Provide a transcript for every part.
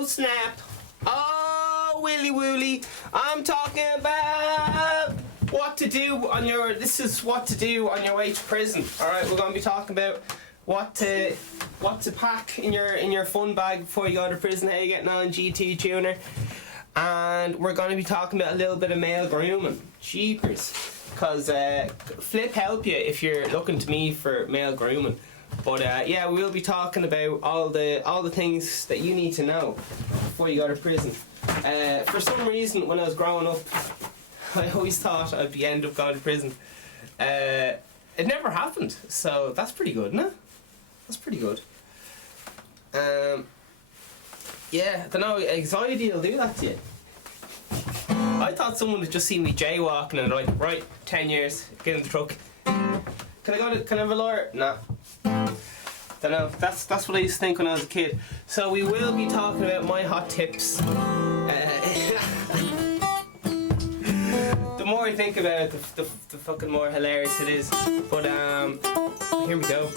Oh snap! Oh willy woolly! I'm talking about what to do on your. This is what to do on your way to prison. All right, we're going to be talking about what to pack in your fun bag before you go to prison. How you getting on, GT tuner? And we're going to be talking about a little bit of male grooming. Jeepers, because Flip help you if you're looking to me for male grooming. But yeah, we'll be talking about all the things that you need to know before you go to prison. For some reason, when I was growing up, I always thought I'd end up going to prison. It never happened, so that's pretty good, isn't it? That's pretty good. Yeah, I don't know, anxiety will do that to you. I thought someone had just seen me jaywalking and like, right, 10 years, get in the truck. Can I have a lawyer? Nah. Don't know. That's what I used to think when I was a kid. So we will be talking about my hot tips. The more I think about it, the fucking more hilarious it is. But here we go.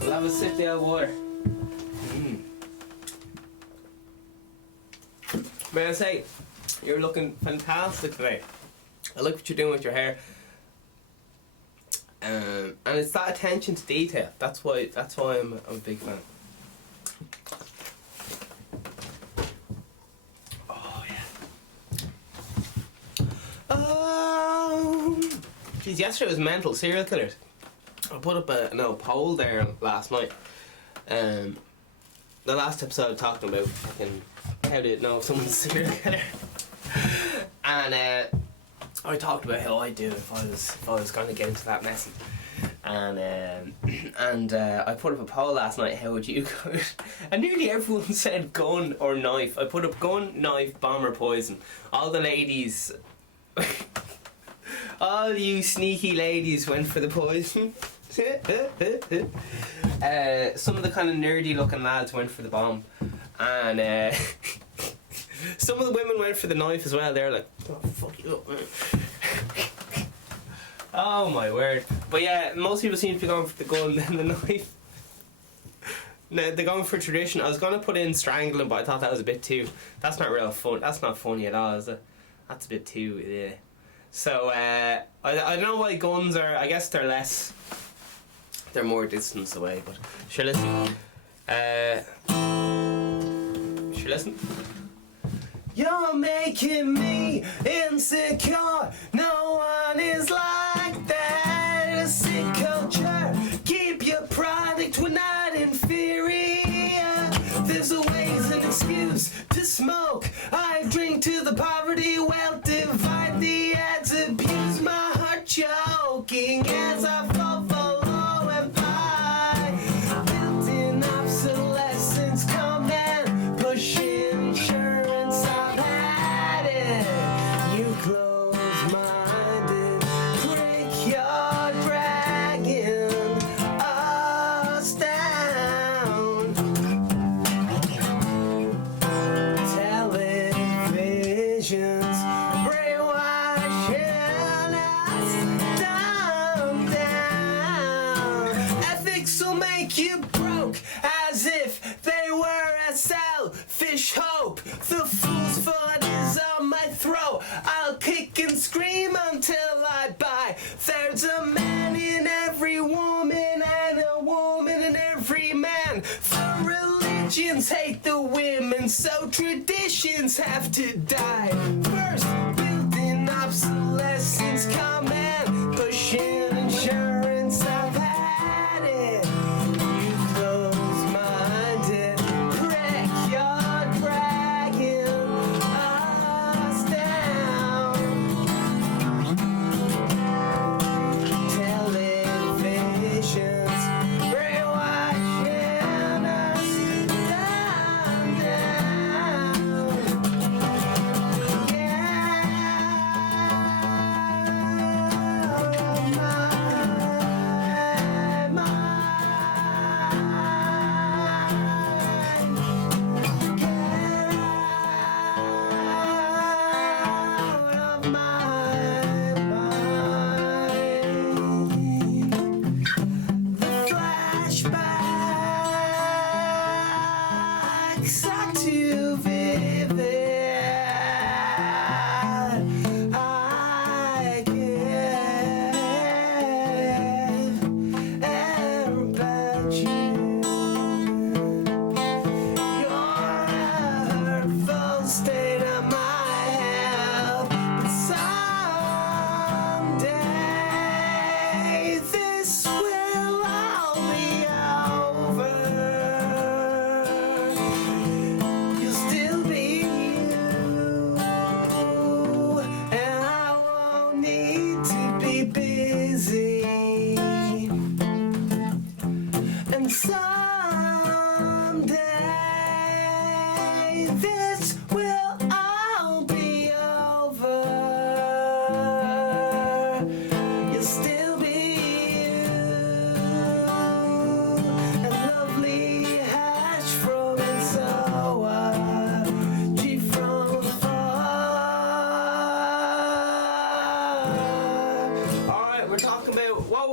We'll have a sip of the old water. May I say, you're looking fantastic today. I like what you're doing with your hair. And it's that attention to detail. That's why I'm a big fan. Oh yeah. Oh. Geez, yesterday was mental. Serial killers. I put up a poll there last night. The last episode I was talking about fucking how to know if someone's a serial killer. And I talked about how I'd do if I was going to get into that mess. And I put up a poll last night, how would you go? And nearly everyone said gun or knife. I put up gun, knife, bomb or poison. All the ladies, all you sneaky ladies went for the poison. Some of the kind of nerdy looking lads went for the bomb. And some of the women went for the knife as well. They're like, oh, fuck you up, man. Oh my word. But yeah, most people seem to be going for the gun and the knife. No, they're going for tradition. I was going to put in strangling, but I thought that was a bit too... That's not real fun. That's not funny at all, is it? That's a bit too... yeah. So, I don't know why guns are... I guess they're less... They're more distance away, but... Sure, listen. Sure, listen. You're making me insecure. No one is like that. A sick culture. Keep your product. We're not inferior. There's always an excuse to smoke. I drink to the poverty, wealth divide the ads, abuse my heart choking as I fall for low and high. Built-in obsolescence, come and push insurance. I've had it. You close-minded brickyard dragging us down. Televisions brainwashing us down. Ethics will make you broke as if they were a selfish hope. The fool's foot is on my throat. I'll kick and scream until I buy. There's a man in every woman and a woman in every man. The religions hate the women, so traditions have to die. First, built-in obsolescence, come and push in insurance. I've had it. You close-minded brickyard dragging us down. Televisions brainwashing us down. Yeah. facts are too vivid. I can't ever let you. You're a hurtful state of my health, but someday this will all be over. You'll still be you, and I won't need to be busy. And someday this will all be over. You'll still be you, and lovely hash from Insoa, G from afar. Alright, we're talking about what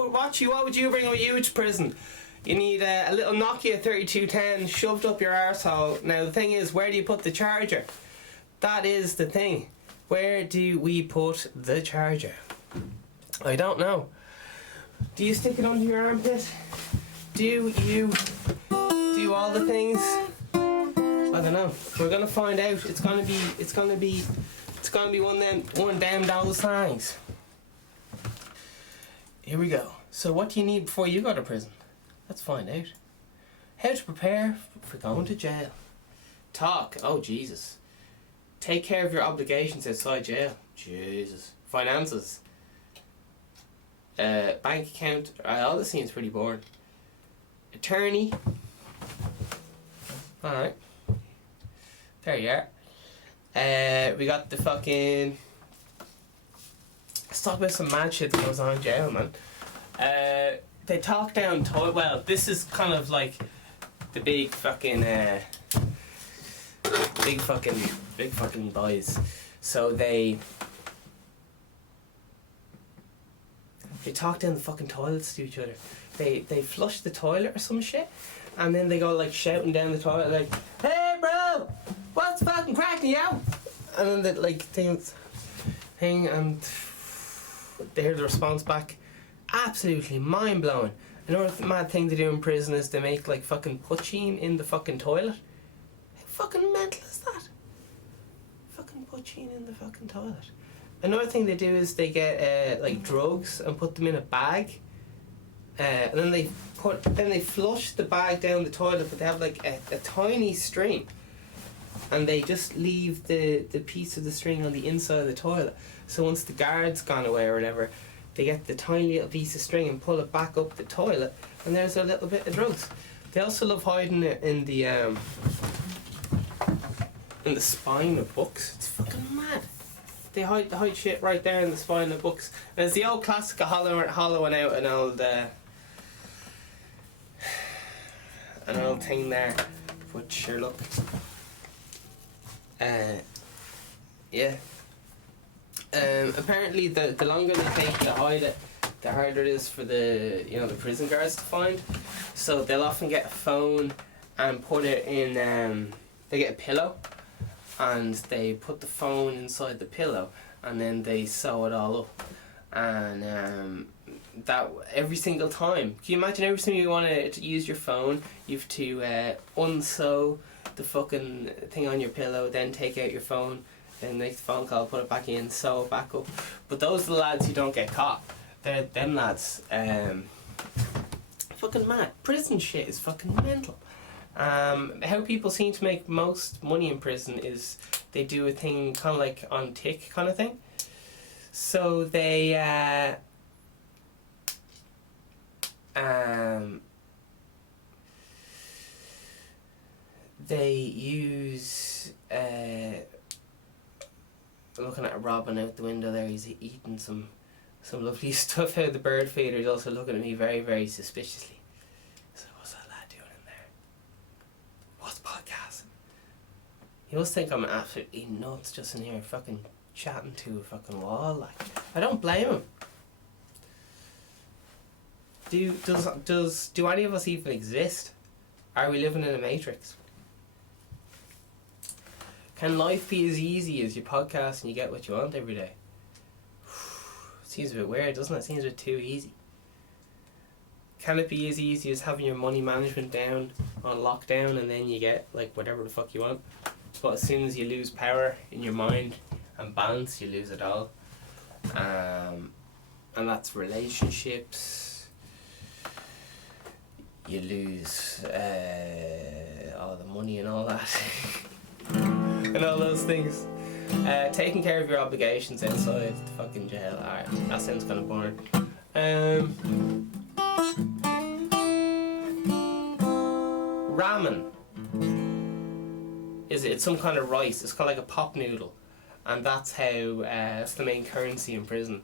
would you bring with you to prison? You need a little Nokia 3210 shoved up your arsehole. Now the thing is, where do you put the charger? That is the thing. Where do we put the charger? I don't know. Do you stick it under your armpit? Do you do all the things? I don't know. We're gonna find out. It's gonna be one of them those things. Here we go. So what do you need before you go to prison? Let's find out. How to prepare for going to jail. Talk. Oh, Jesus. Take care of your obligations outside jail. Jesus. Finances. Bank account. All this seems pretty boring. Attorney. Alright. There you are. We got the fucking... Let's talk about some mad shit that goes on in jail, man. They talk down well, this is kind of like the big fucking big fucking boys. So they talk down the fucking toilets to each other. They flush the toilet or some shit, and then they go like shouting down the toilet like, "Hey bro, what's fucking cracking you out?" And then they like thing, and they hear the response back. Absolutely mind-blowing. Another mad thing they do in prison is they make like fucking poutine in the fucking toilet. How fucking mental is that? Fucking poutine in the fucking toilet. Another thing they do is they get like drugs and put them in a bag, and then they flush the bag down the toilet, but they have like a tiny string, and they just leave the piece of the string on the inside of the toilet. So once the guard's gone away or whatever, they get the tiny little piece of string and pull it back up the toilet, and there's a little bit of drugs. They also love hiding it in the spine of books. It's fucking mad. They hide shit right there in the spine of books. And it's the old classic of hollowing out an old thing there. But sure, look. Yeah. Apparently the longer they take to hide it, the harder it is for the prison guards to find. So they'll often get a phone and put it in they get a pillow and they put the phone inside the pillow, and then they sew it all up, and that every single time. Can you imagine every time you want to use your phone, you have to unsew the fucking thing on your pillow, then take out your phone, then make the phone call, put it back in, sew it back up. But those are the lads who don't get caught. They're them lads. Fucking mad. Prison shit is fucking mental. How people seem to make most money in prison is they do a thing kind of like on tick kind of thing. So they use looking at Robin out the window there. He's eating some lovely stuff out of the bird feeder. He's also looking at me very, very suspiciously. So what's that lad doing in there? What's podcasting? He must think I'm absolutely nuts just in here fucking chatting to a fucking wall. Like, I don't blame him. Do any of us even exist? Are we living in a matrix? Can life be as easy as you podcast and you get what you want every day? Seems a bit weird, doesn't it? Seems a bit too easy. Can it be as easy as having your money management down on lockdown and then you get like whatever the fuck you want? But as soon as you lose power in your mind and balance, you lose it all. And that's relationships. You lose all the money and all that. And all those things. Taking care of your obligations outside the fucking jail. Alright, that sounds kind of boring. Ramen. It's some kind of rice. It's called like a pop noodle. And that's how, it's the main currency in prison.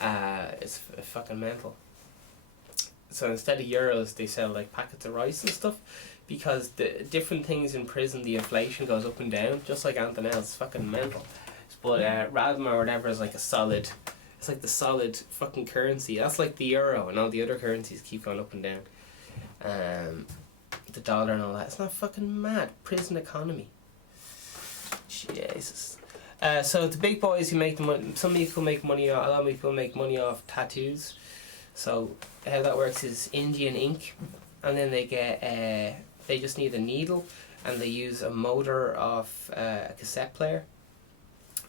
It's fucking mental. So instead of euros, they sell like packets of rice and stuff. Because the different things in prison, the inflation goes up and down, just like anything else. It's fucking mental. But Radma or whatever is like a solid, it's like the solid fucking currency. That's like the euro, and all the other currencies keep going up and down. The dollar and all that. It's not fucking mad. Prison economy. Jesus. So the big boys who make the money, some people make money off, a lot of people make money off tattoos. So how that works is Indian ink, and then they get they just need a needle, and they use a motor of a cassette player,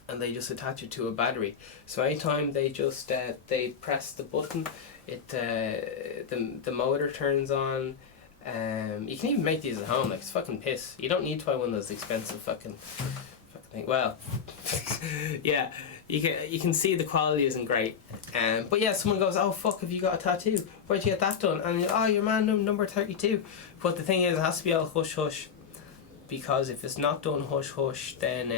and they just attach it to a battery. So anytime they just they press the button, it the motor turns on. You can even make these at home. Like, it's fucking piss. You don't need to buy one of those expensive fucking thing. Well, yeah, you can see the quality isn't great. But yeah, someone goes, oh fuck, have you got a tattoo? Where'd you get that done? And you're, oh, your man number 32. But the thing is, it has to be all hush hush, because if it's not done hush hush, then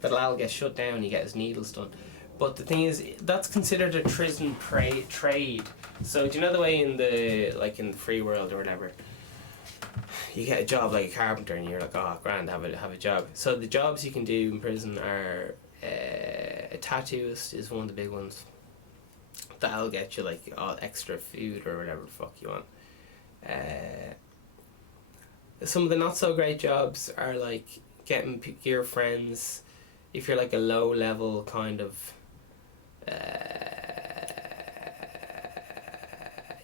the lal gets shut down and you get his needles done. But the thing is, that's considered a prison trade. So do you know the way in the free world or whatever, you get a job like a carpenter and you're like, oh grand, have a job. So the jobs you can do in prison are a tattooist is one of the big ones. That'll get you like all extra food or whatever the fuck you want. Some of the not so great jobs are like getting your friends, if you're like a low level kind of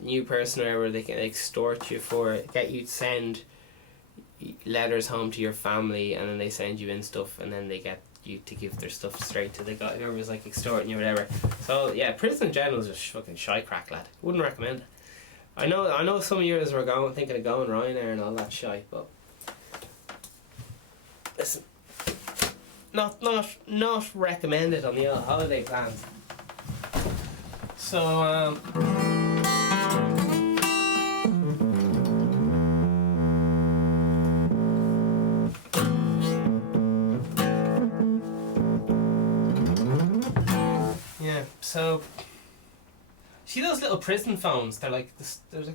new person or whatever, they can extort you for it, get you to send letters home to your family, and then they send you in stuff, and then they get you to give their stuff straight to the guy whoever's like extorting you or whatever. So yeah, prison in general is just fucking shy crack, lad. Wouldn't recommend it. I know some of yours were thinking of going Ryanair and all that shite, but listen, not recommended on the holiday plans. So yeah, so see those little prison phones? They're like the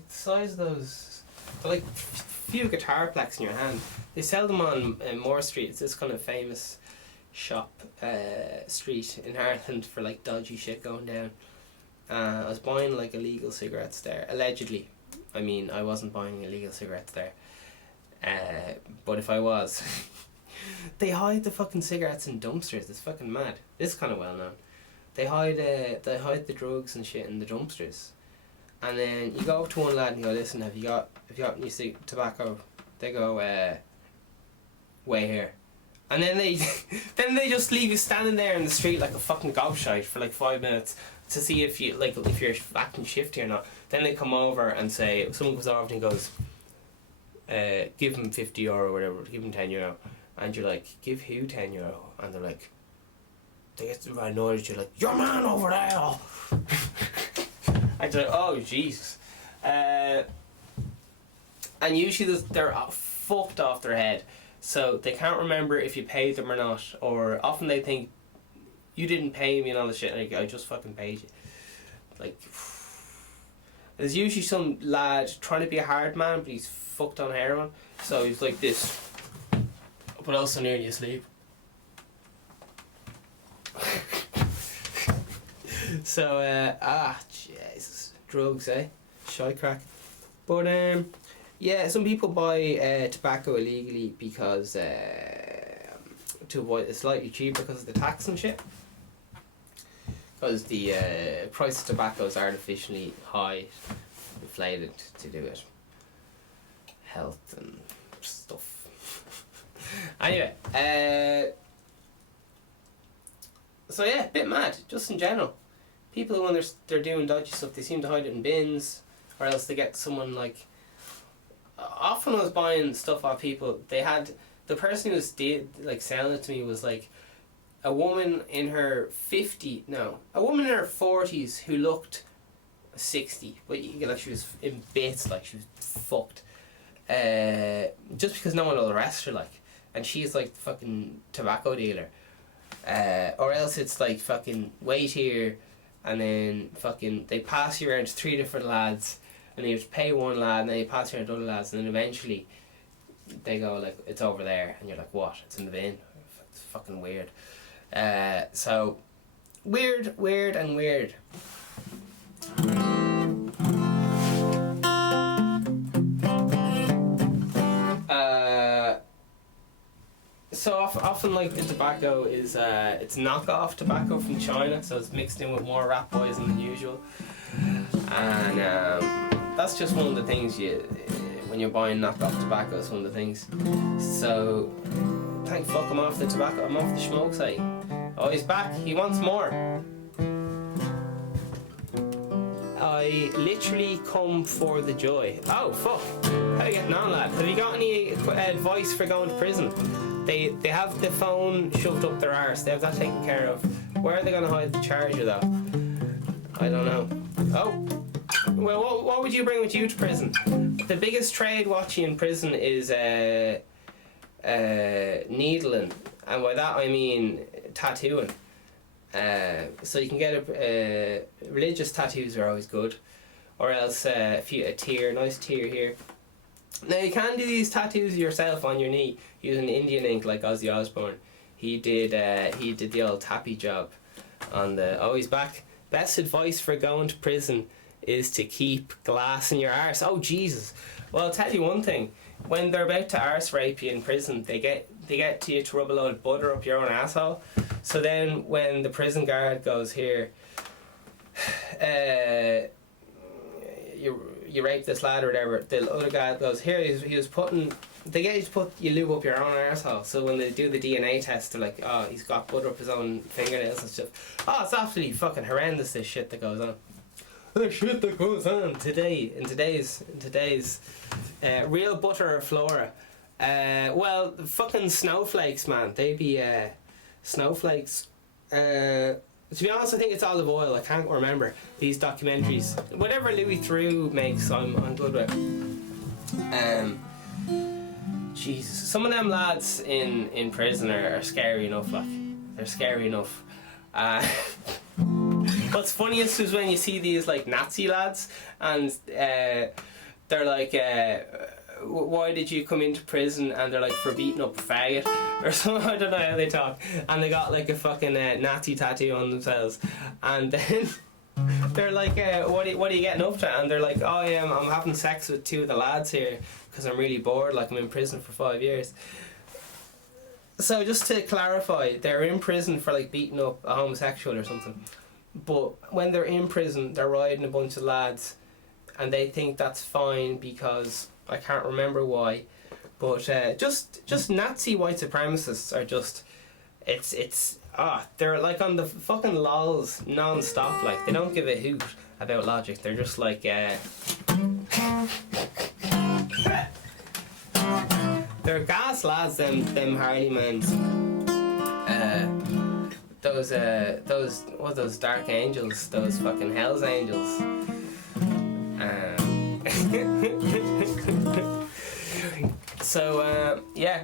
size of those. They're like few guitar packs in your hand. They sell them on Moore Street. It's this kind of famous shop street in Ireland for like dodgy shit going down. I was buying like illegal cigarettes there, allegedly. I mean, I wasn't buying illegal cigarettes there, but if I was, they hide the fucking cigarettes in dumpsters. It's fucking mad. This is kind of well known. They hide the drugs and shit in the dumpsters, and then you go up to one lad and you go, listen, have you got any tobacco? They go, way here. And then they just leave you standing there in the street like a fucking gobshite for like 5 minutes to see if you're acting shifty or not. Then they come over and say, someone comes over and goes, give him €50 or whatever, give him €10, and you're like, give who €10? And they're like, they get annoyed. You're like, your man over there. And you're like, oh Jesus. And usually they're fucked off their head. So they can't remember if you paid them or not, or often they think you didn't pay me and all the shit. Like, I just fucking paid you. Like, there's usually some lad trying to be a hard man, but he's fucked on heroin, so he's like this, but also nearly asleep. So Jesus, drugs, shy crack. But yeah, some people buy tobacco illegally because to avoid it's slightly cheaper because of the tax and shit. Because the price of tobacco is artificially high, inflated to do it. Health and stuff. Anyway, so yeah, bit mad, just in general. People when they're doing dodgy stuff, they seem to hide it in bins, or else they get someone like. Often when I was buying stuff off people, they had the person who was selling it to me was like a woman in her 40s who looked 60, but you get like she was in bits, like she was fucked. Just because no one will arrest her, like, and she's like the fucking tobacco dealer. Or else it's like fucking wait here, and then fucking they pass you around to 3 different lads, and you have to pay one lad, and then you pass you around to other lads, and then eventually they go like it's over there, and you're like what? It's in the bin. It's fucking weird. So weird. So often like the tobacco is it's knockoff tobacco from China, so it's mixed in with more rat poison than usual, and that's just one of the things when you're buying knockoff tobacco. It's one of the things. So thank fuck I'm off the tobacco. I'm off the smoke site. Oh, he's back. He wants more. I literally come for the joy. Oh fuck! How are you getting on, lad? Have you got any advice for going to prison? They have the phone shoved up their arse. They have that taken care of. Where are they going to hide the charger though? I don't know. Oh, well, what would you bring with you to prison? The biggest trade watching in prison is needling, and by that I mean tattooing. So you can get religious tattoos are always good, or else a nice tear here. Now you can do these tattoos yourself on your knee using Indian ink like Ozzy Osbourne. He did the old tappy job on the. Oh, he's back. Best advice for going to prison is to keep glass in your arse. Oh Jesus! Well, I'll tell you one thing. When they're about to arse rape you in prison, they get to you to rub a load of butter up your own asshole. So then when the prison guard goes here, you raped this lad or whatever, the other guy goes here, he was putting, they get you to you lube up your own arsehole. So when they do the DNA test, they're like, oh, he's got butter up his own fingernails and stuff. Oh, it's absolutely fucking horrendous, this shit that goes on. The shit that goes on today in today's real butter or flora. Well, fucking snowflakes, man. They be snowflakes. To be honest, I think it's olive oil. I can't remember these documentaries. Whatever Louis Theroux makes, I'm good with. Jesus, some of them lads in prison are scary enough. Like they're scary enough. What's funniest is when you see these like Nazi lads and they're like, why did you come into prison? And they're like, for beating up a faggot or something. I don't know how they talk. And they got like a fucking Nazi tattoo on themselves. And then they're like, what are you getting up to? And they're like, oh yeah, I'm having sex with 2 of the lads here because I'm really bored, like I'm in prison for 5 years. So just to clarify, they're in prison for like beating up a homosexual or something. But when they're in prison, they're riding a bunch of lads and they think that's fine because I can't remember why, but just Nazi white supremacists are just they're like on the fucking lols non-stop. Like they don't give a hoot about logic. They're just like they're gas lads, them Harleymans. Those dark angels, those fucking Hell's Angels. So yeah,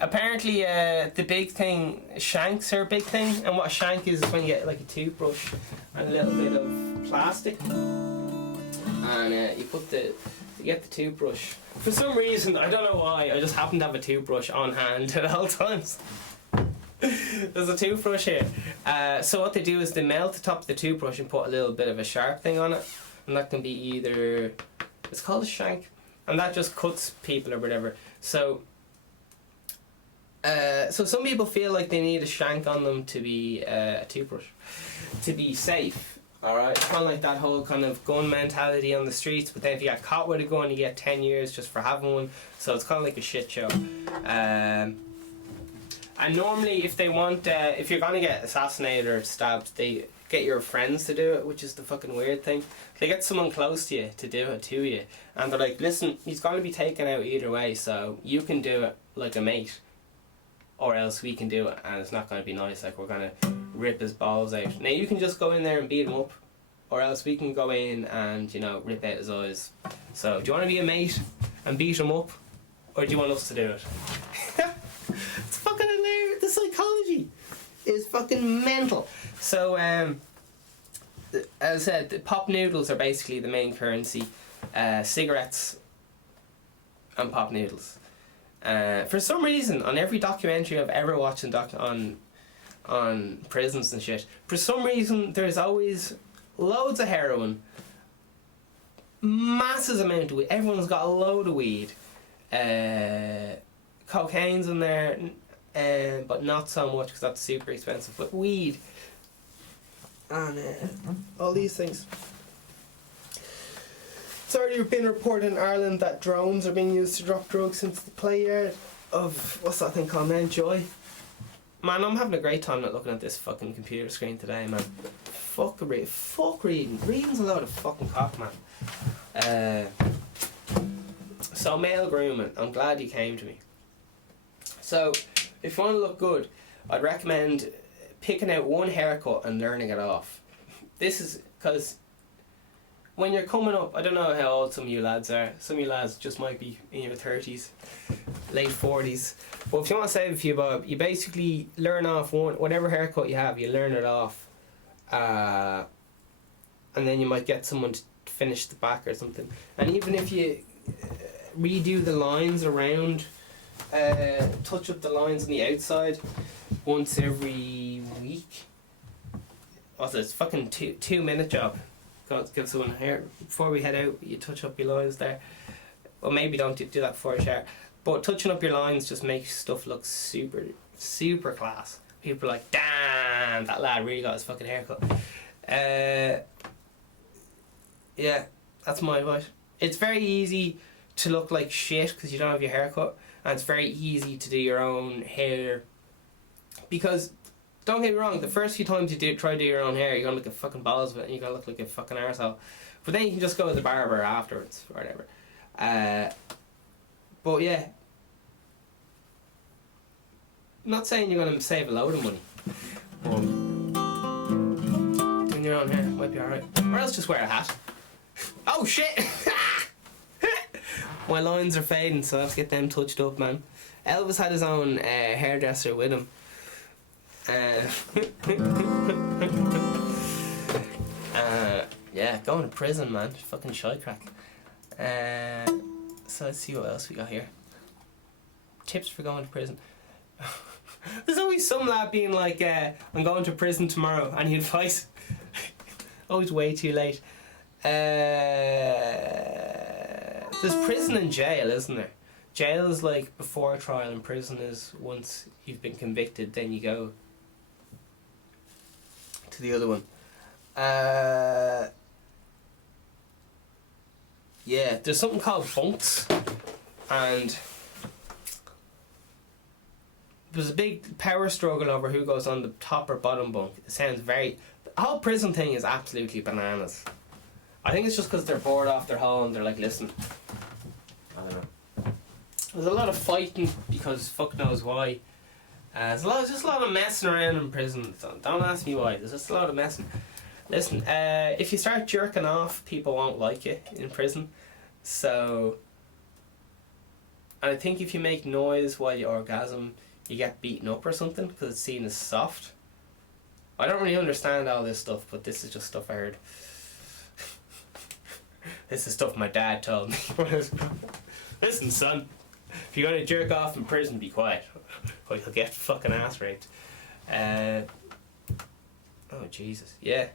apparently the big thing, shanks are a big thing, and what a shank is when you get like a toothbrush and a little bit of plastic, and you get the toothbrush. For some reason, I don't know why, I just happen to have a toothbrush on hand at all times. There's a toothbrush here. So what they do is they melt the top of the toothbrush and put a little bit of a sharp thing on it, and that can be either, it's called a shank, and that just cuts people or whatever. So So some people feel like they need a shank on them to be a toothbrush, to be safe. Alright, it's kind of like that whole kind of gun mentality on the streets, but then if you get caught with a gun, you get 10 years just for having one. So it's kind of like a shit show. And normally, if they want, if you're gonna get assassinated or stabbed, they get your friends to do it, which is the fucking weird thing. They get someone close to you to do it to you, and they're like, listen, he's gonna be taken out either way, so you can do it like a mate, or else we can do it, and it's not gonna be nice, like we're gonna rip his balls out. Now you can just go in there and beat him up, or else we can go in and, you know, rip out his eyes. So do you want to be a mate and beat him up, or do you want us to do it? It's fucking hilarious. The psychology is fucking mental. So as I said, the pop noodles are basically the main currency. Cigarettes and pop noodles. For some reason, on every documentary I've ever watched on prisons and shit, for some reason there's always loads of heroin, massive amount of weed. Everyone's got a load of weed. Cocaine's in there, but not so much because that's super expensive. But weed and all these things. It's already been reported in Ireland that drones are being used to drop drugs into the play yard of, what's that thing called, Mountjoy. Man, I'm having a great time not looking at this fucking computer screen today, man. Fuck reading. Reading's a load of fucking cock, man. So male grooming, I'm glad you came to me. So, if you want to look good, I'd recommend picking out one haircut and learning it off. This is because when you're coming up, I don't know how old some of you lads are. Some of you lads just might be in your 30s, late 40s. But if you want to save a few bob, you basically learn off whatever haircut you have, you learn it off. And then you might get someone to finish the back or something. And even if you redo the lines around, touch up the lines on the outside once every week. Also, it's fucking 2-minute job. Got to give someone here before we head out. You touch up your lines there. Well, maybe don't do that before a shower. But touching up your lines just makes stuff look super, super class. People are like, damn, that lad really got his fucking haircut. Yeah, that's my advice. It's very easy to look like shit because you don't have your haircut, and it's very easy to do your own hair because, don't get me wrong, the first few times you try to do your own hair, you're gonna look at fucking balls with it and you're gonna look like a fucking arsehole. But then you can just go to the barber afterwards or whatever. But yeah, I'm not saying you're gonna save a load of money. Doing your own hair might be alright. Or else just wear a hat. Oh shit! My lines are fading, so I have to get them touched up, man. Elvis had his own hairdresser with him. Yeah, going to prison, man. Fucking shy crack. So let's see what else we got here. Tips for going to prison. There's always some lad being like, I'm going to prison tomorrow. Any advice? Always way too late. There's prison and jail, isn't there? Jail is like before trial, and prison is once you've been convicted, then you go to the other one. Yeah, there's something called bunks, and there's a big power struggle over who goes on the top or bottom bunk. It sounds very... The whole prison thing is absolutely bananas. I think it's just because they're bored off their hole and they're like, listen, I don't know. There's a lot of fighting because fuck knows why. There's just a lot of messing around in prison. Don't ask me why. There's just a lot of messing. Listen, if you start jerking off, people won't like you in prison. So, and I think if you make noise while you orgasm, you get beaten up or something because it's seen as soft. I don't really understand all this stuff, but this is just stuff I heard. This is stuff my dad told me. Listen, son, if you're going to jerk off in prison, be quiet, or you'll get fucking ass raped. Oh, Jesus. Yeah.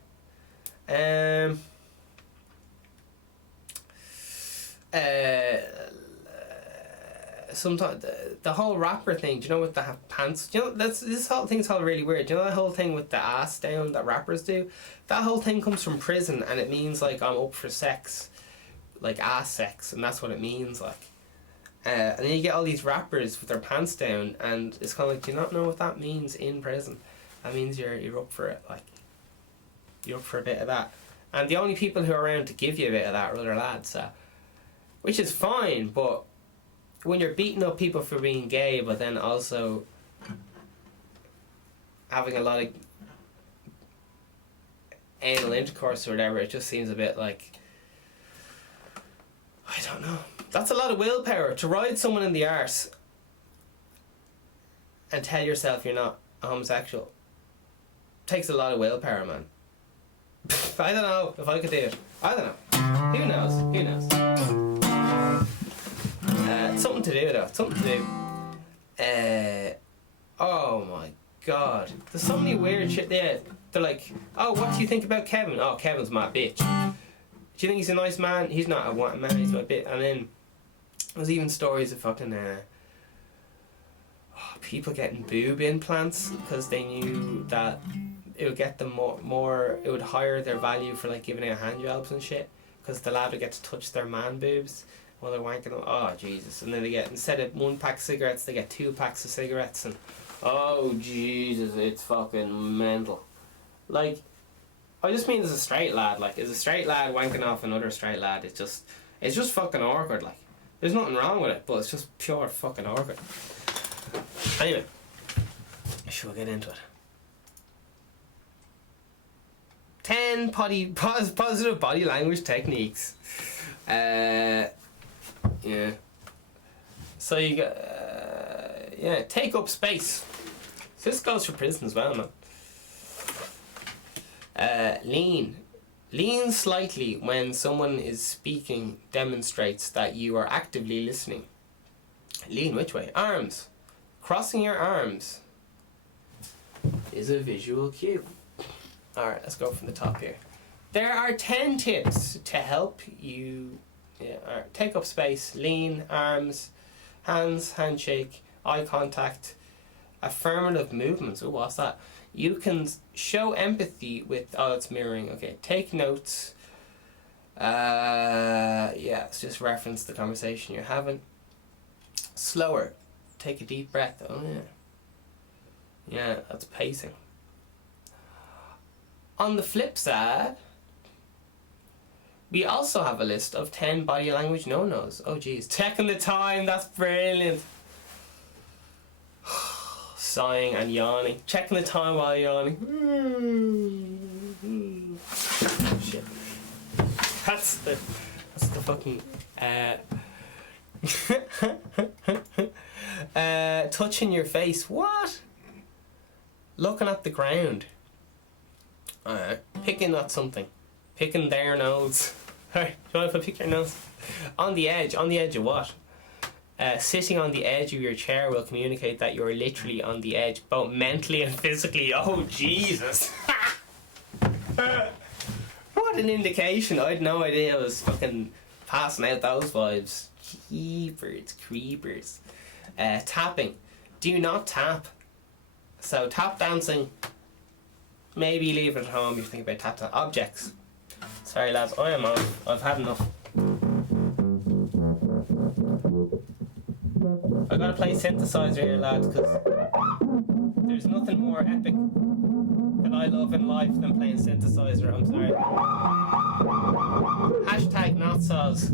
sometimes the whole rapper thing, do you know, with the pants, do you know, this whole thing's all really weird. Do you know that whole thing with the ass down that rappers do? That whole thing comes from prison, and it means like I'm up for sex, like ass sex, and that's what it means, like. And then you get all these rappers with their pants down, and it's kind of like, do you not know what that means in prison? That means you're up for it, like, you're up for a bit of that. And the only people who are around to give you a bit of that are other lads, so, which is fine, but when you're beating up people for being gay, but then also having a lot of anal intercourse or whatever, it just seems a bit like, I don't know. That's a lot of willpower to ride someone in the arse and tell yourself you're not a homosexual. Takes a lot of willpower, man. I don't know if I could do it. I don't know. Who knows? Who knows? Something to do though. Something to do. Oh my god. There's so many weird shit there. They're like, oh, what do you think about Kevin? Oh, Kevin's my bitch. Do you think he's a nice man? He's not a man, he's my bitch. And then there's even stories of fucking people getting boob implants because they knew that it would get them more, it would higher their value for like giving out hand jobs and shit, because the lad would get to touch their man boobs while they're wanking them. Oh Jesus. And then they get, instead of 1 pack of cigarettes, they get 2 packs of cigarettes, and oh Jesus, it's fucking mental. Like, I just mean as a straight lad, like, as a straight lad wanking off another straight lad, it's just fucking awkward, like. There's nothing wrong with it, but it's just pure fucking awkward. Anyway, shall we get into it? 10 positive body language techniques. Yeah. So you got, take up space. So this goes for prison as well, man. Lean. Lean slightly when someone is speaking demonstrates that you are actively listening. Lean which way? Arms. Crossing your arms is a visual cue. Alright, let's go from the top here. There are 10 tips to help you take up space, lean, arms, hands, handshake, eye contact, affirmative movements. Oh, what's that? You can show empathy with, oh, it's mirroring. Okay, take notes. Let's just reference the conversation you're having. Slower. Take a deep breath. Oh, yeah. Yeah, that's pacing. On the flip side, we also have a list of 10 body language no-nos. Oh, geez. Checking the time. That's brilliant. Sighing and yawning. Checking the time while yawning. Shit. That's the fucking touching your face. What? Looking at the ground. Picking at something. Picking their nose. Alright, do you want to pick your nose? On the edge of what? Sitting on the edge of your chair will communicate that you're literally on the edge, both mentally and physically. Oh, Jesus. What an indication. I had no idea I was fucking passing out those vibes. Keepers, creepers. Tapping. Do not tap. So, tap dancing. Maybe leave it at home if you think about tap dancing. Objects. Sorry, lads. I am on. I've had enough. I gotta play synthesizer here, lads, because there's nothing more epic that I love in life than playing synthesizer. I'm sorry. Hashtag not soz.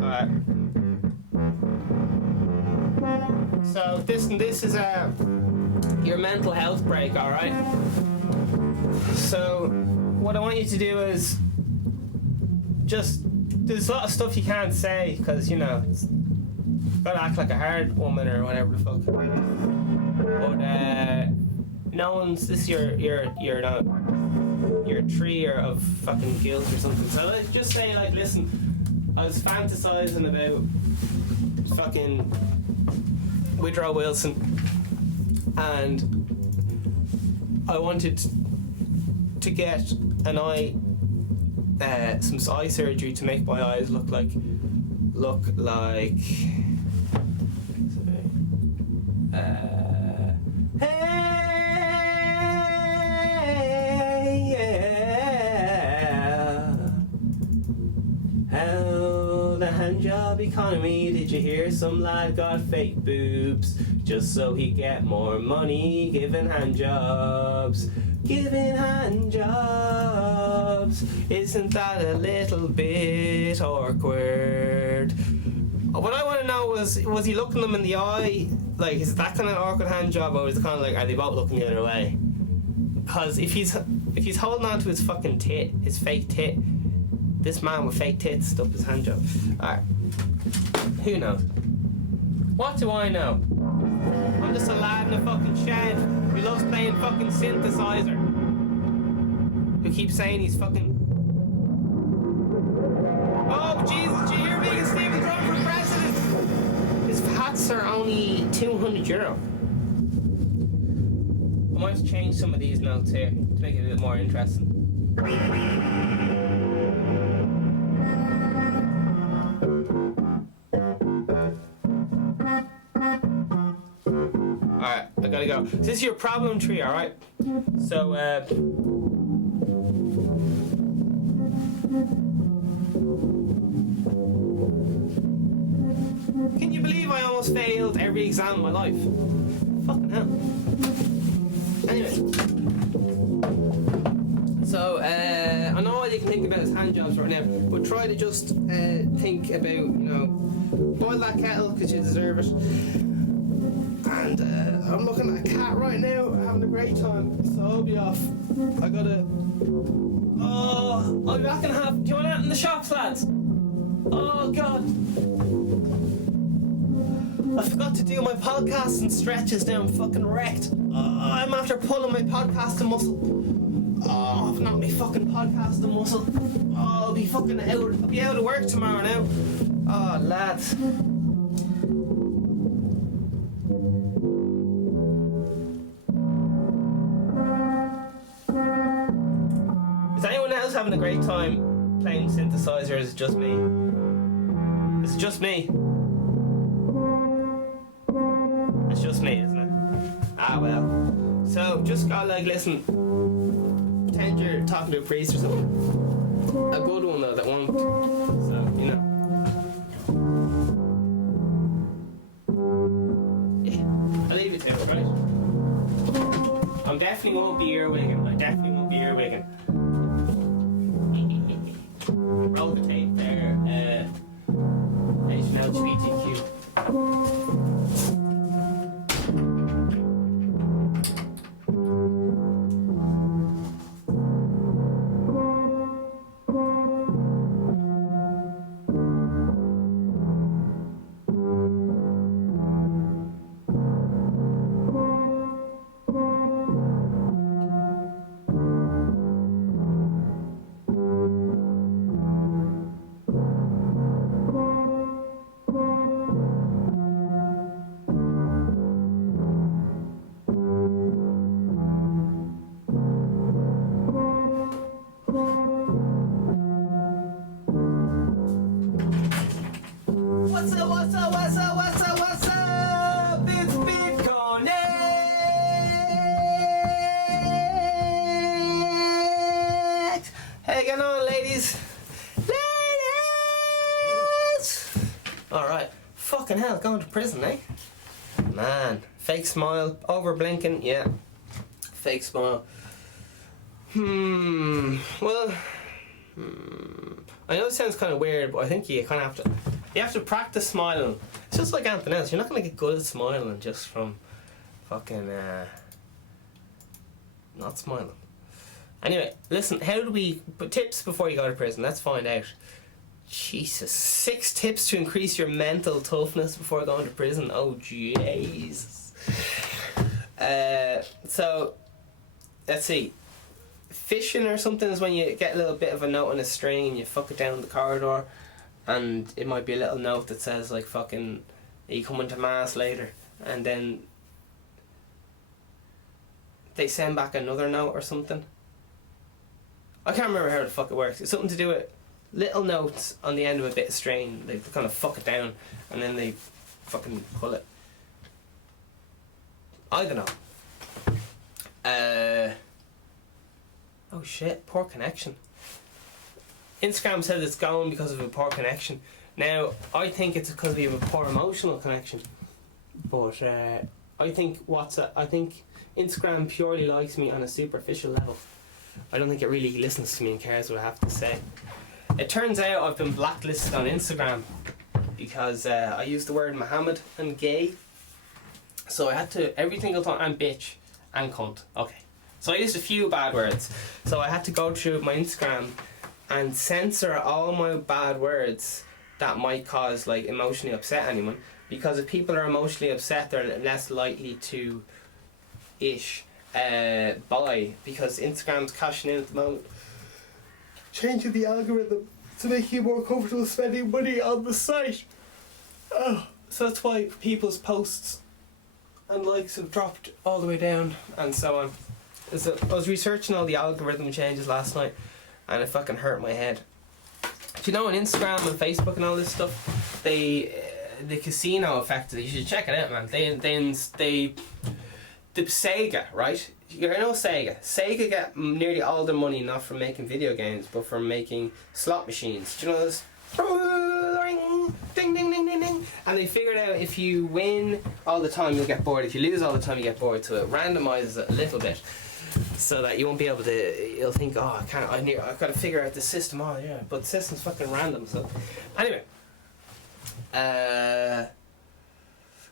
Alright. So this is your mental health break, alright? So what I want you to do is just, there's a lot of stuff you can't say because, you know, it's gotta act like a hard woman or whatever the fuck. But no one's, this is your tree of fucking guilt or something. So let's just say, like, listen, I was fantasizing about fucking Woodrow Wilson, and I wanted to get an eye, some eye surgery to make my eyes look like. Hey, yeah. How the handjob economy? Did you hear some lad got fake boobs just so he get more money? Giving handjobs. Isn't that a little bit awkward? What I want to know was he looking them in the eye? Like, is it that kind of awkward hand job, or is it kind of like, are they both looking the other way? Because if he's holding on to his fucking tit, his fake tit, this man with fake tits stuck his hand job. Alright. Who knows? What do I know? I'm just a lad in a fucking shed who loves playing fucking synthesizer. Who keeps saying he's fucking... Oh, Jesus, do you hear Vegan Stevens running for president? His hats are only €200. I might change some of these notes here to make it a bit more interesting. Alright, I gotta go. This is your problem tree, alright? So, can you believe I almost failed every exam in my life? Fucking hell. Anyway. So, I know all you can think about is hand jobs right now, but try to just think about, you know, boil that kettle because you deserve it. And I'm looking at a cat right now, having a great time, so I'll be off. I gotta... Oh, I'll be back in half. Do you want that in the shops, lads? Oh, God. I forgot to do my podcasting stretches now. I'm fucking wrecked. I'm after pulling my podcasting muscle. Oh, I've not my fucking podcasting muscle. Oh, I'll be fucking out. I'll be out of work tomorrow now. Oh, lads. Is anyone else having a great time playing synthesizer, or is it just me? Is it just me? It's just me, isn't it? Ah, well. So, just gotta, like, listen. Pretend you're talking to a priest or something. A good one, though, that won't. So, you know. Yeah, I'll leave it to it, right? I definitely won't be earwigging. Roll the tape there. Asian LGBTQ. What's up? It's Bitcoin. Hey, get on, ladies. Alright. Fucking hell, going to prison, eh? Man. Fake smile. Over blinking. Yeah. Fake smile. Well. I know it sounds kind of weird, but I think you kind of have to. You have to practice smiling. It's just like anything else. You're not going to get good at smiling just from fucking not smiling. Anyway, listen, how do we... But tips before you go to prison. Let's find out. Jesus. 6 tips to increase your mental toughness before going to prison. Oh, Jesus. So, let's see. Fishing or something is when you get a little bit of a note on a string and you fuck it down the corridor, and it might be a little note that says like fucking, are you coming to mass later? And then they send back another note or something. I can't remember how the fuck it works. It's something to do with little notes on the end of a bit of string. They kind of fuck it down and then they fucking pull it. I don't know. Oh shit, poor connection. Instagram says it's gone because of a poor connection. Now, I think it's because we have a poor emotional connection. But I think Instagram purely likes me on a superficial level. I don't think it really listens to me and cares what I have to say. It turns out I've been blacklisted on Instagram because I used the word Muhammad and gay. So I had to, every single time, and bitch and cunt. Okay. So I used a few bad words. So I had to go through my Instagram and censor all my bad words that might cause like emotionally upset anyone. Because if people are emotionally upset, they're less likely to buy, because Instagram's cashing in at the moment, changing the algorithm to make you more comfortable spending money on the site. So that's why people's posts and likes have dropped all the way down and so on. So I was researching all the algorithm changes last night and it fucking hurt my head. Do you know on Instagram and Facebook and all this stuff, the casino effect, you should check it out, man. The Sega, right? You know Sega. Sega get nearly all their money not from making video games, but from making slot machines. Do you know this? Ding, ding, ding, ding, ding. And they figured out if you win all the time, you'll get bored. If you lose all the time, you get bored. So it randomizes it a little bit, so that you won't be able to. You'll think, oh, I've got to figure out the system. Oh yeah, but the system's fucking random. So anyway.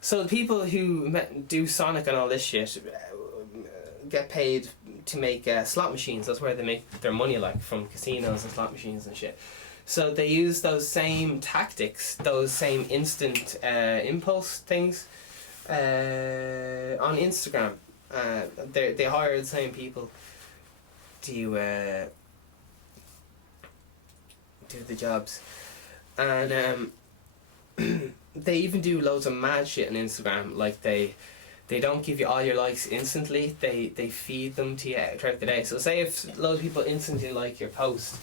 So the people who do Sonic and all this shit get paid to make slot machines. That's where they make their money, like from casinos and slot machines and shit. So they use those same tactics, those same instant impulse things on Instagram. They hire the same people to do the jobs, and they even do loads of mad shit on Instagram. Like they don't give you all your likes instantly. They feed them to you throughout the day. So say if loads of people instantly like your post,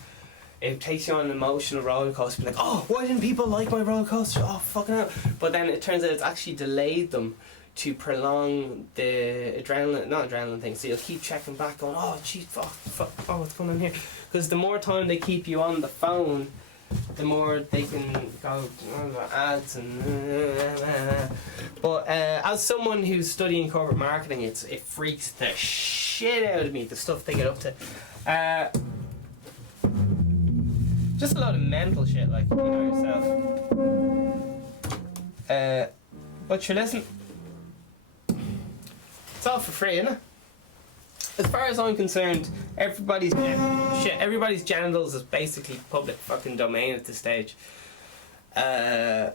it takes you on an emotional roller coaster. Like, oh, why didn't people like my roller coaster? Oh, fucking hell. But then it turns out it's actually delayed them to prolong the not adrenaline thing. So you'll keep checking back, going, oh, gee, fuck, oh, what's going on here? Because the more time they keep you on the phone, the more they can go ads and but as someone who's studying corporate marketing, it freaks the shit out of me, the stuff they get up to. Just a lot of mental shit, like, you know yourself. But sure, listen, it's all for free, isn't it? As far as I'm concerned, everybody's genitals is basically public fucking domain at this stage. Because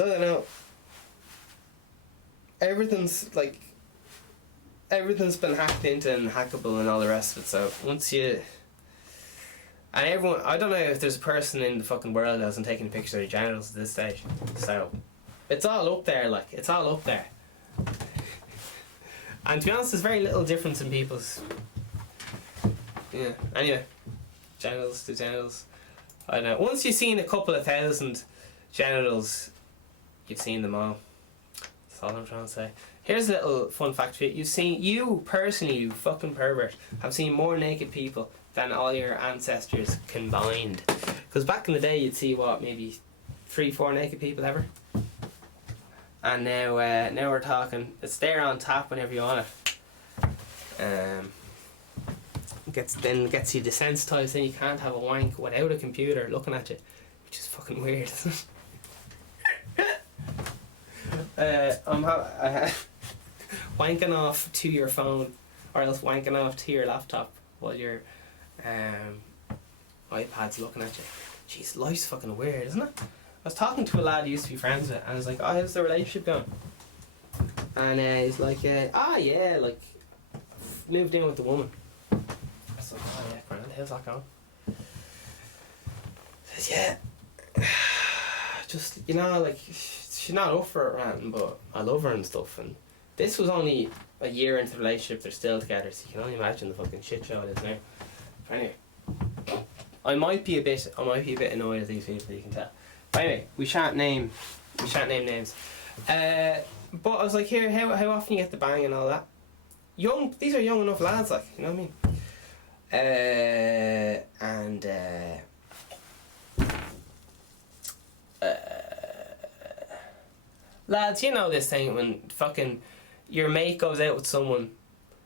I don't know, everything's been hacked into and hackable and all the rest of it. So once you and everyone, I don't know if there's a person in the fucking world that hasn't taken a picture of their genitals at this stage. So it's all up there, like, it's all up there. And to be honest, there's very little difference in people's. Yeah. Anyway, genitals to genitals. I don't know. Once you've seen a couple of thousand genitals, you've seen them all. That's all I'm trying to say. Here's a little fun fact for you. You personally, you fucking pervert, have seen more naked people than all your ancestors combined. Because back in the day, you'd see what, maybe 3-4 naked people ever. And now we're talking. It's there on tap whenever you want it. Gets you desensitized. Then you can't have a wank without a computer looking at you, which is fucking weird. I'm wanking off to your phone, or else wanking off to your laptop while your iPad's looking at you. Jeez, life's fucking weird, isn't it? I was talking to a lad I used to be friends with, and I was like, oh, how's the relationship going? And he's like, yeah, like, moved in with the woman. I was like, oh yeah, grand, how's that going? He says, yeah, just, you know, like, she's not up for it or anything, but I love her and stuff, and This was only a year into the relationship. They're still together, so you can only imagine the fucking shit show it is now. But anyway, I might be a bit annoyed at these people. You can tell. But anyway, we shan't name names. But I was like, here, how often you get the bang and all that? These are young enough lads, like, you know what I mean? Lads, you know this thing when fucking your mate goes out with someone.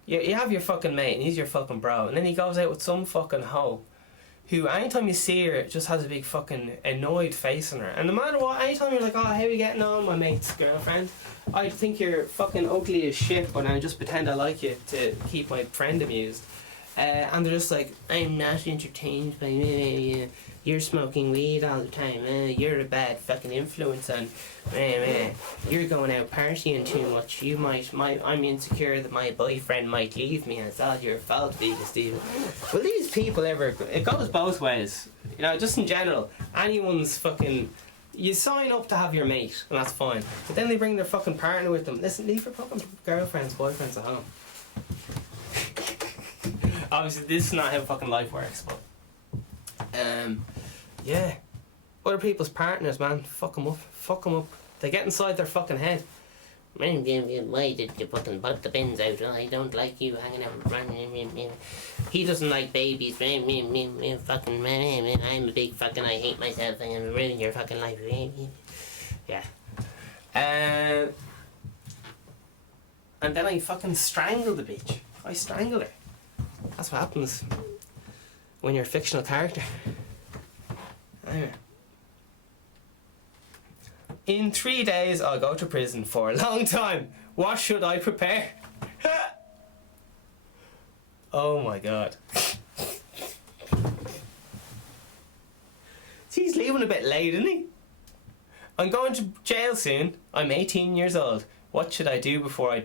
You have your fucking mate and he's your fucking bro, and then he goes out with some fucking hoe who anytime you see her just has a big fucking annoyed face on her. And no matter what, anytime you're like, oh, how are you getting on, my mate's girlfriend? I think you're fucking ugly as shit, but I just pretend I like you to keep my friend amused. And they're just like, I'm not entertained by you. You're smoking weed all the time. You're a bad fucking influence on. You're going out partying too much. I'm insecure that my boyfriend might leave me, and it's all your fault, Vegan Steven. Will these people ever? It goes both ways. You know, just in general, anyone's fucking. You sign up to have your mate, and that's fine. But then they bring their fucking partner with them. Listen, leave your fucking girlfriends, boyfriends at home. Obviously, this is not how fucking life works, but yeah, other people's partners, man, fuck them up. They get inside their fucking head. Why did you fucking put the bins out? I don't like you hanging out. He doesn't like babies. Fucking, I'm a big fucking, I hate myself. I'm gonna ruin your fucking life. Yeah. And then I fucking strangled the bitch. I strangled her. That's what happens when you're a fictional character. Anyway. In 3 days, I'll go to prison for a long time. What should I prepare? Oh my god. He's leaving a bit late, isn't he? I'm going to jail soon. I'm 18 years old. What should I do before I ...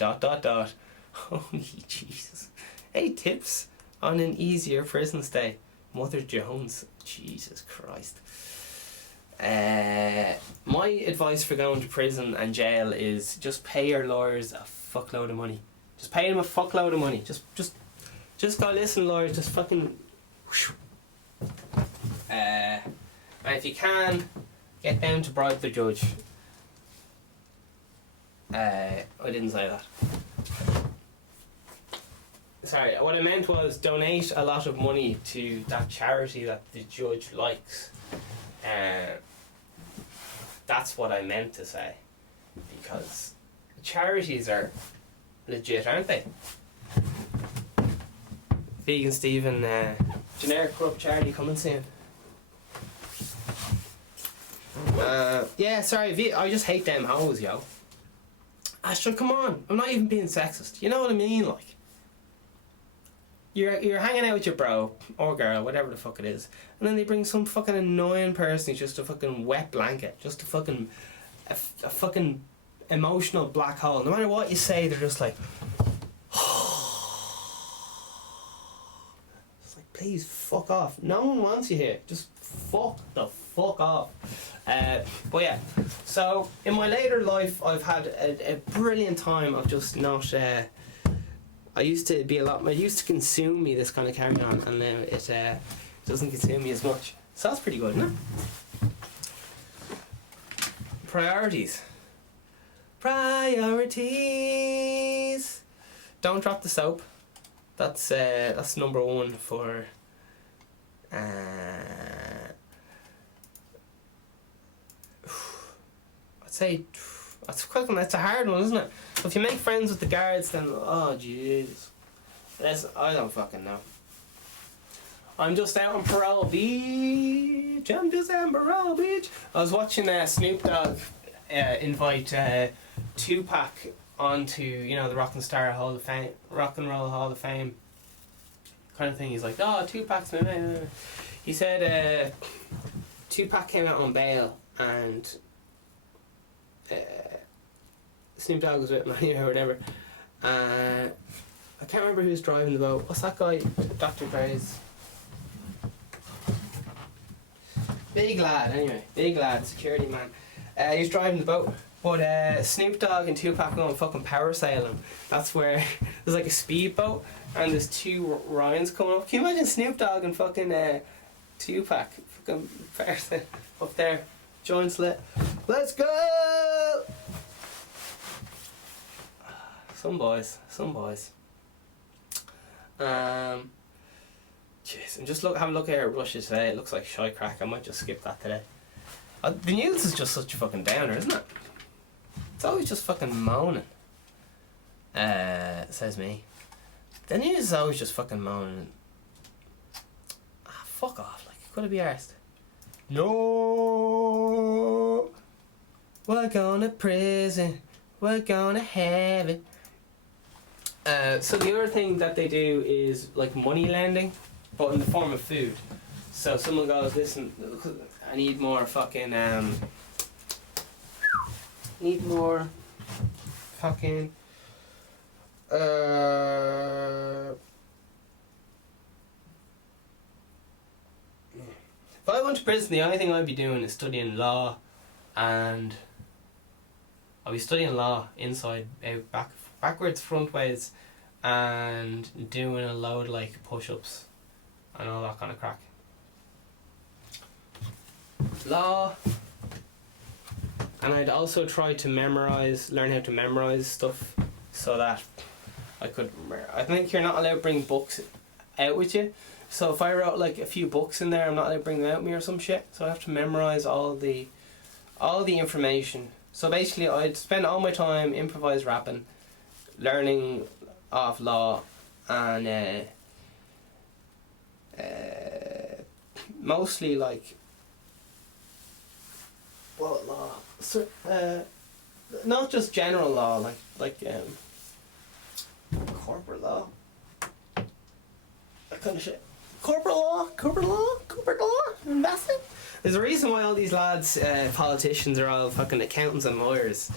Holy Jesus. 8 tips on an easier prison stay. Mother Jones. Jesus Christ. My advice for going to prison and jail is just pay your lawyers a fuckload of money. Just pay them a fuckload of money. Just go, listen, lawyers, just fucking and if you can, get down to bribe the judge. I didn't say that. Sorry, what I meant was donate a lot of money to that charity that the judge likes. That's what I meant to say. Because charities are legit, aren't they? Vegan Steven, generic corrupt charity coming soon. Yeah, sorry, I just hate them hoes, yo. Astrid, come on, I'm not even being sexist. You know what I mean, like. You're hanging out with your bro or girl, whatever the fuck it is, and then they bring some fucking annoying person who's just a fucking wet blanket, just a fucking emotional black hole. No matter what you say, they're just like, it's like, please fuck off. No one wants you here. Just fuck the fuck off. But yeah, so in my later life, I've had a brilliant time of just not. I used to consume me, this kind of carry on, and now it doesn't consume me as much. So that's pretty good, isn't it? Priorities. Don't drop the soap. That's number one for. I'd say that's a hard one, isn't it? If you make friends with the guards, then oh jeez, I don't fucking know. I'm just out on parole beach. I was watching Snoop Dogg invite Tupac onto the Rock and Roll Hall of Fame kind of thing. He's like, oh, Tupac's my man. He said Tupac came out on bail and. Snoop Dogg was with him or whatever. I can't remember who was driving the boat. What's that guy? Dr. Dre's. Big lad, security man. He was driving the boat, But Snoop Dogg and Tupac going fucking power sailing. That's where there's like a speedboat and there's two Ryans coming up. Can you imagine Snoop Dogg and fucking Tupac fucking power sailing up there? Joints lit. Let's go! Some boys. Jeez, and just have a look here at Russia today. It looks like shy crack. I might just skip that today. The news is just such a fucking downer, isn't it? It's always just fucking moaning. Says me. The news is always just fucking moaning. Fuck off, like, could it be arsed? No! We're going to prison. We're going to heaven. So the other thing that they do is like money lending, but in the form of food. So someone goes, listen, I need more fucking need more fucking if I went to prison, the only thing I'd be doing is studying law, and I'll be studying law inside, out, backwards, frontways, and doing a load like push-ups and all that kind of crack. Law, and I'd also try to learn how to memorize stuff so that I think you're not allowed to bring books out with you. So if I wrote like a few books in there, I'm not allowed to bring them out with me or some shit. So I have to memorize all the information. So basically I'd spend all my time improvise rapping, learning off law, and mostly like what law? So not just general law, like corporate law, that kind of shit. Corporate law, investing. There's a reason why all these lads, politicians, are all fucking accountants and lawyers.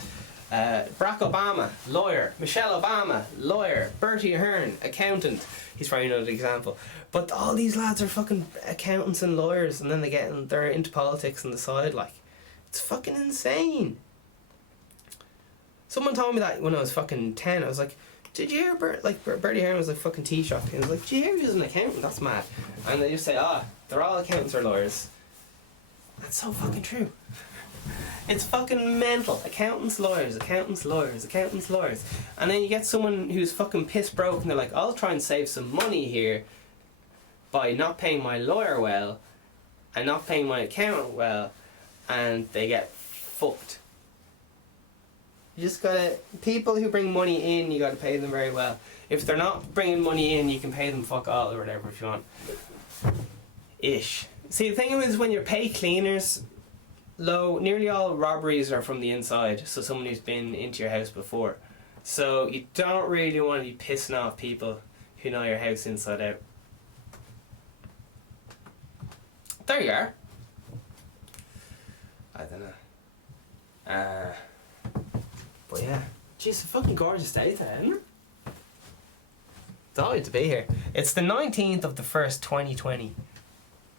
Barack Obama, lawyer. Michelle Obama, lawyer. Bertie Ahern, accountant. He's probably another example. But all these lads are fucking accountants and lawyers, and then they're into politics on the side. Like, it's fucking insane. Someone told me that when I was fucking 10. I was like, did you hear Bertie Ahern was like fucking Taoiseach? And I was like, did you hear he was an accountant? That's mad. And they just say, they're all accountants or lawyers. That's so fucking true. It's fucking mental. Accountants, lawyers. And then you get someone who's fucking piss broke and they're like, I'll try and save some money here by not paying my lawyer well and not paying my accountant well, and they get fucked. You just gotta, people who bring money in, you gotta pay them very well. If they're not bringing money in, you can pay them fuck all or whatever if you want. Ish. See, the thing is, when you pay cleaners low, nearly all robberies are from the inside, so someone who's been into your house before. So you don't really want to be pissing off people who know your house inside out. There you are. I don't know. But yeah. Jeez, it's a fucking gorgeous day today, isn't it? Delighted to be here. It's the 19th of the 1st, 2020.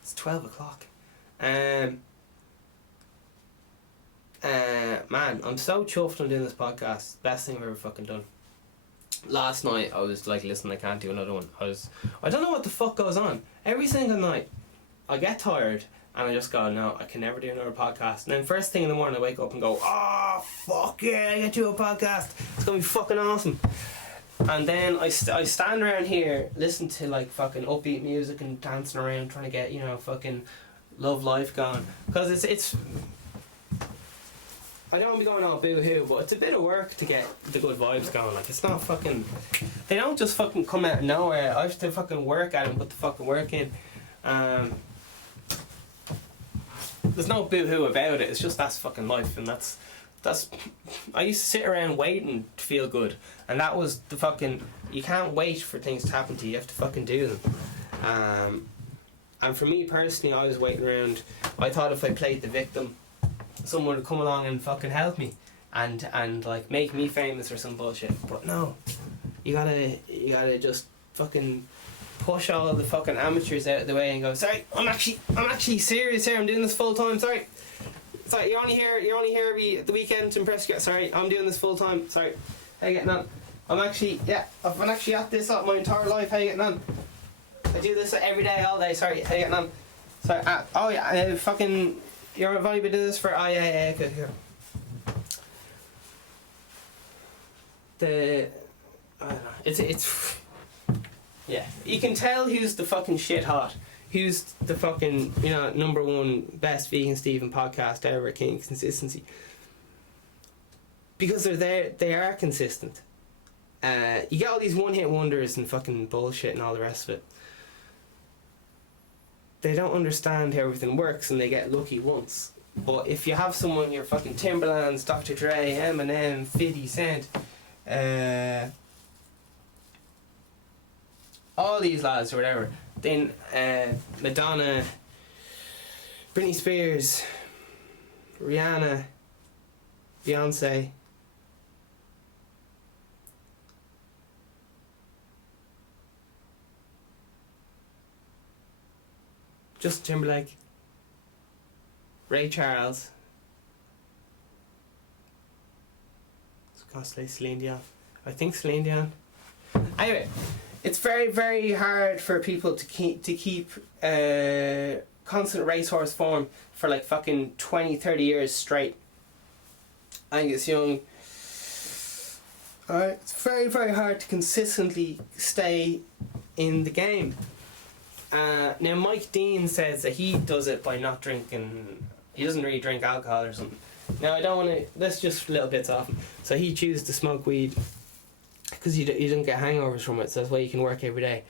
It's 12 o'clock. Man, I'm so chuffed I'm doing this podcast. Best thing I've ever fucking done. Last night I was like, listen, I can't do another one. I don't know what the fuck goes on. Every single night I get tired and I just go, no, I can never do another podcast. And then first thing in the morning I wake up and go, fuck yeah, I get to do a podcast. It's gonna be fucking awesome. And then I stand around here, listen to like fucking upbeat music and dancing around, trying to get, fucking love life going. Because it's I don't want to be going all boo-hoo, but it's a bit of work to get the good vibes going. Like, it's not fucking, they don't just fucking come out of nowhere. I have to fucking work at it and put the fucking work in. There's no boo-hoo about it. It's just that's fucking life, and that's I used to sit around waiting to feel good, and that was the fucking, you can't wait for things to happen to you. You have to fucking do them. And for me personally, I was waiting around. I thought if I played the victim, someone would come along and fucking help me and like make me famous or some bullshit. But no, you gotta just fucking push all the fucking amateurs out of the way and go, sorry, I'm actually serious here, I'm doing this full time, sorry. Sorry, you're only here every the weekend to impress you. Sorry, I'm doing this full time. Sorry. How you getting on? I've been actually at this my entire life. How you getting on? I do this every day, all day. Sorry, how you getting on? Sorry, fucking, you've only been doing this for, yeah, good. I don't know, it's, yeah, you can tell who's the fucking shit hot. Who's the fucking, number one best vegan Stephen podcast ever, King of Consistency. Because they're there, they are consistent. You get all these one-hit wonders and fucking bullshit and all the rest of it. They don't understand how everything works and they get lucky once. But if you have someone, your fucking Timberlands, Dr. Dre, Eminem, 50 Cent, all these lads or whatever, then Madonna, Britney Spears, Rihanna, Beyonce, Justin Timberlake, Ray Charles, costly Celine Dion. I think Celine Dion. Anyway, it's very, very hard for people to keep constant racehorse form for like fucking 20-30 years straight. Angus Young. Alright, it's very, very hard to consistently stay in the game. Now Mike Dean says that he does it by not drinking. He doesn't really drink alcohol or something. Now I don't want to. That's just little bits off him. So he chooses to smoke weed because you don't get hangovers from it. So that's why you can work every day.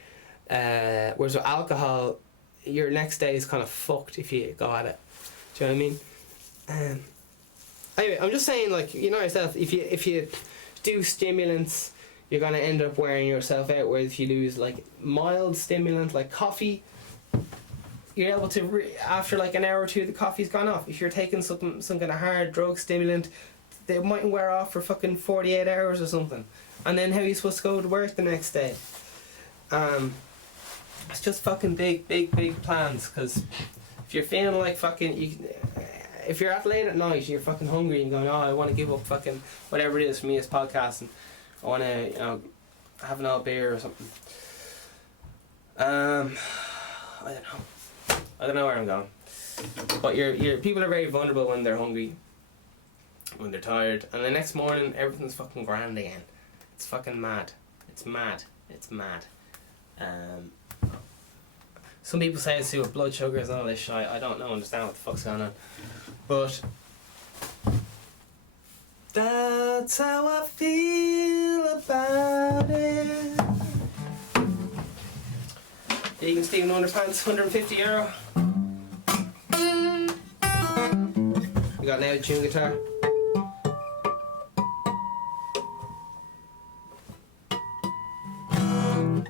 Whereas with alcohol, your next day is kind of fucked if you go at it. Do you know what I mean? Anyway, I'm just saying, like, you know yourself. If you do stimulants, you're gonna end up wearing yourself out. Whereas if you lose like mild stimulant like coffee, you're able to after like an hour or two the coffee's gone off. If you're taking some kind of hard drug stimulant, they mightn't wear off for fucking 48 hours or something. And then how are you supposed to go to work the next day? It's just fucking big plans. Because if you're feeling like fucking if you're up late at night, you're fucking hungry and going, oh, I want to give up fucking whatever it is for me as podcasting. I want to, have an old beer or something. I don't know where I'm going. But your people are very vulnerable when they're hungry, when they're tired, and the next morning everything's fucking grand again. It's fucking mad. It's mad. Some people say it's to do with blood sugars and all this shit. I don't understand what the fuck's going on. But that's how I feel about it. Vegan Stephen Underpants, €150. We got an out-of-tune guitar.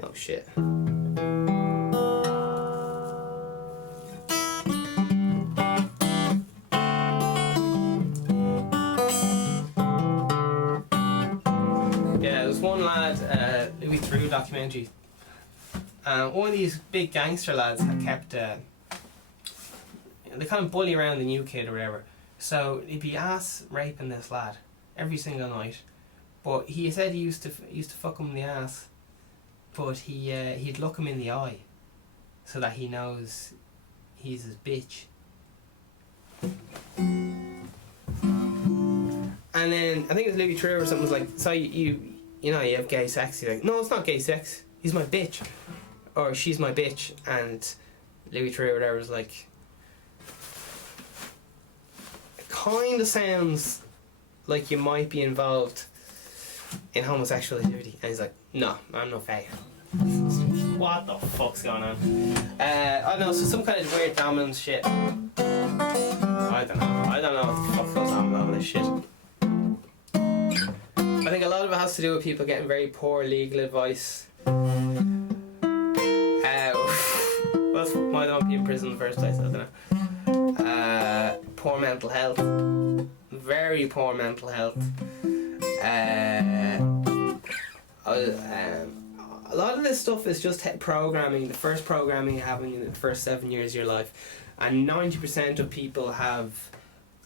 Oh shit. One lad, Louis Theroux documentary. One of these big gangster lads had kept. They kind of bully around the new kid or whatever. So he'd be ass raping this lad every single night. But he said he used to fuck him in the ass. But he'd look him in the eye, so that he knows he's his bitch. And then I think it was Louis Theroux or something was like, so you have gay sex. He's like, no, it's not gay sex. He's my bitch. Or she's my bitch. And Louis Theroux or whatever was like, it kind of sounds like you might be involved in homosexual activity. And he's like, no, I'm not gay. What the fuck's going on? I don't know, so some kind of weird dominance shit. I don't know what the fuck goes on with all this shit. I think a lot of it has to do with people getting very poor legal advice. That's why they won't be in prison in the first place, I don't know. Poor mental health. Very poor mental health. A lot of this stuff is just programming, the first programming you have in the first 7 years of your life. And 90% of people have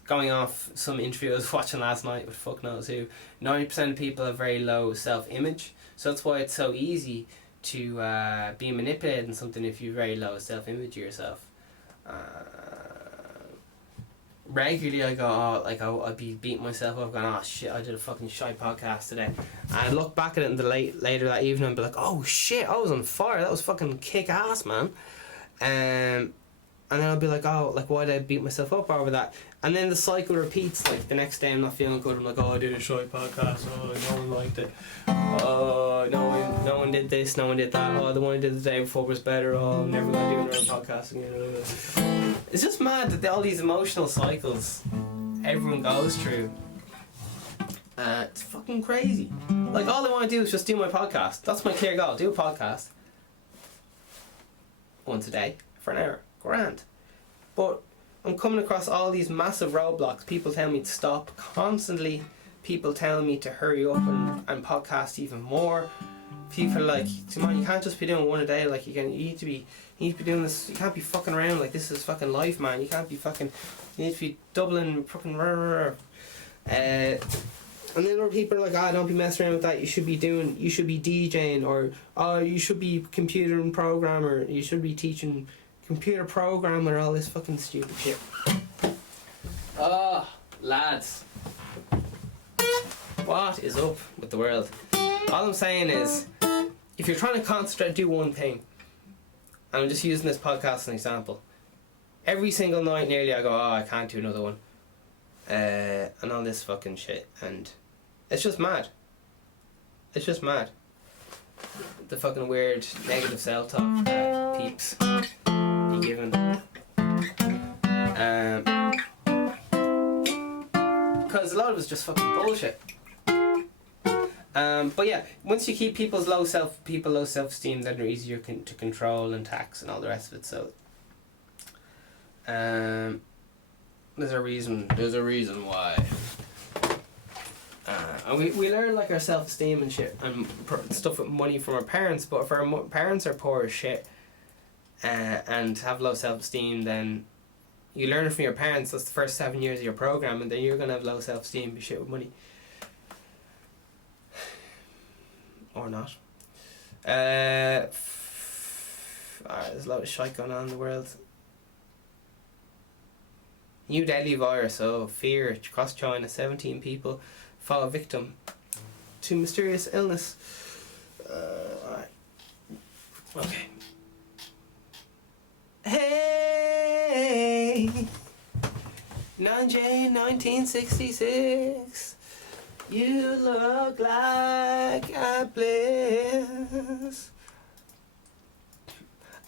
going off some interview I was watching last night with fuck knows who, 90% of people have very low self-image. So that's why it's so easy to be manipulated in something if you're very low self-image of yourself. Regularly I go, I'd be beating myself up going, oh shit, I did a fucking shy podcast today. And I'd look back at it in the later that evening and be like, oh shit, I was on fire, that was fucking kick ass, man. And then I'll be like, oh, like, why did I beat myself up over that? And then the cycle repeats. Like, the next day I'm not feeling good. I'm like, oh, I did a shy podcast. Oh, no one liked it. Oh, no one did this. No one did that. Oh, the one I did the day before was better. Oh, I'm never going to do another podcast again. It's just mad that all these emotional cycles everyone goes through. It's fucking crazy. Like, all I want to do is just do my podcast. That's my clear goal. Do a podcast once a day for an hour. Grand. But I'm coming across all these massive roadblocks. People tell me to stop constantly. People tell me to hurry up and podcast even more. People are like, man, you can't just be doing one a day. Like, you need to be doing this. You can't be fucking around. Like, this is fucking life, man. You can't be fucking. You need to be doubling fucking. And then other people are like, don't be messing around with that. You should be DJing, or you should be computer and programmer. You should be teaching computer programming or all this fucking stupid shit. Oh, lads. What is up with the world? All I'm saying is, if you're trying to concentrate, do one thing. And I'm just using this podcast as an example. Every single night nearly I go, I can't do another one. And all this fucking shit. And it's just mad. It's just mad. The fucking weird negative self-talk that peeps be given. Because a lot of it's just fucking bullshit. But yeah, once you keep people low self-esteem, then they're easier to control and tax and all the rest of it. So there's a reason why. And we learn like our self-esteem and shit and stuff with money from our parents, but if our parents are poor as shit and have low self-esteem, then you learn it from your parents. That's the first 7 years of your program, and then you're gonna have low self-esteem, be shit with money. Or not. There's a lot of shit going on in the world. New deadly virus, fear across China. 17 people fall victim to mysterious illness. Alright. Okay. Hey! 9 Jane 1966. You look like a bliss.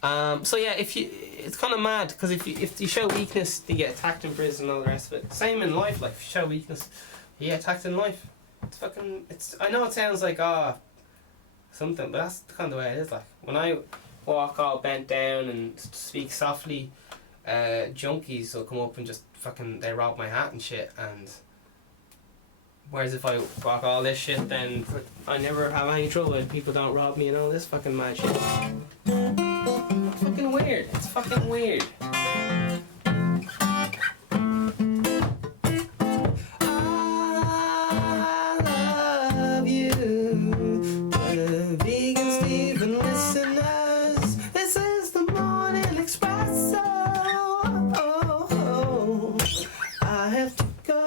So yeah, it's kind of mad because if you show weakness, you get attacked in prison and all the rest of it. Same in life, like if you show weakness, you get attacked in life. I know it sounds like something, but that's kind of the way it is. Like when I walk all bent down and speak softly, junkies will come up and just they rob my hat and shit. And whereas if I walk all this shit, then I never have any trouble and people don't rob me and all this fucking mad shit. It's fucking weird. It's fucking weird. I love you, the vegan Steven listeners. This is the Morning Expresso. I have to go.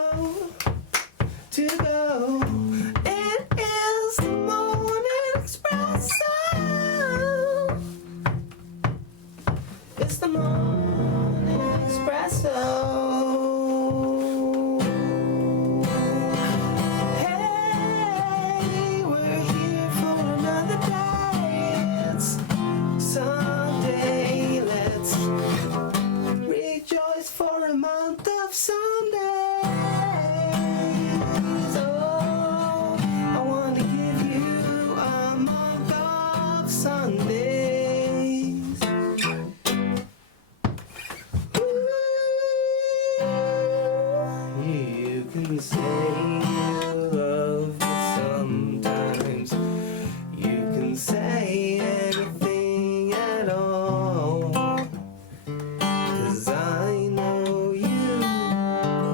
It is the Morning Expresso. It's the Morning Expresso. Hey, we're here for another day. It's Sunday. Let's rejoice for a month of Sunday.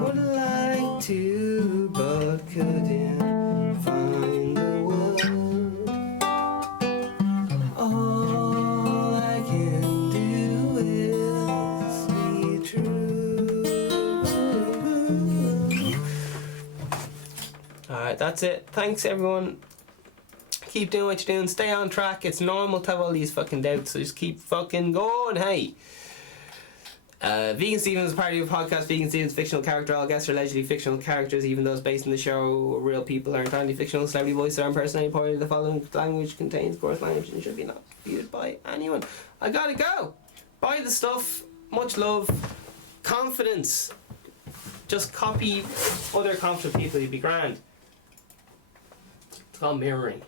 Would Alright, that's it. Thanks everyone. Keep doing what you're doing. Stay on track. It's normal to have all these fucking doubts, so just keep fucking going. Hey. Vegan Steven is a part of your podcast. Vegan Steven's fictional character. All guests are allegedly fictional characters, even those based in the show. Real people are entirely fictional. Celebrity voices are impersonated. Part of the following language contains coarse language and should be not viewed by anyone. I gotta go. Buy the stuff. Much love. Confidence. Just copy other confident people. You'd be grand. It's called mirroring.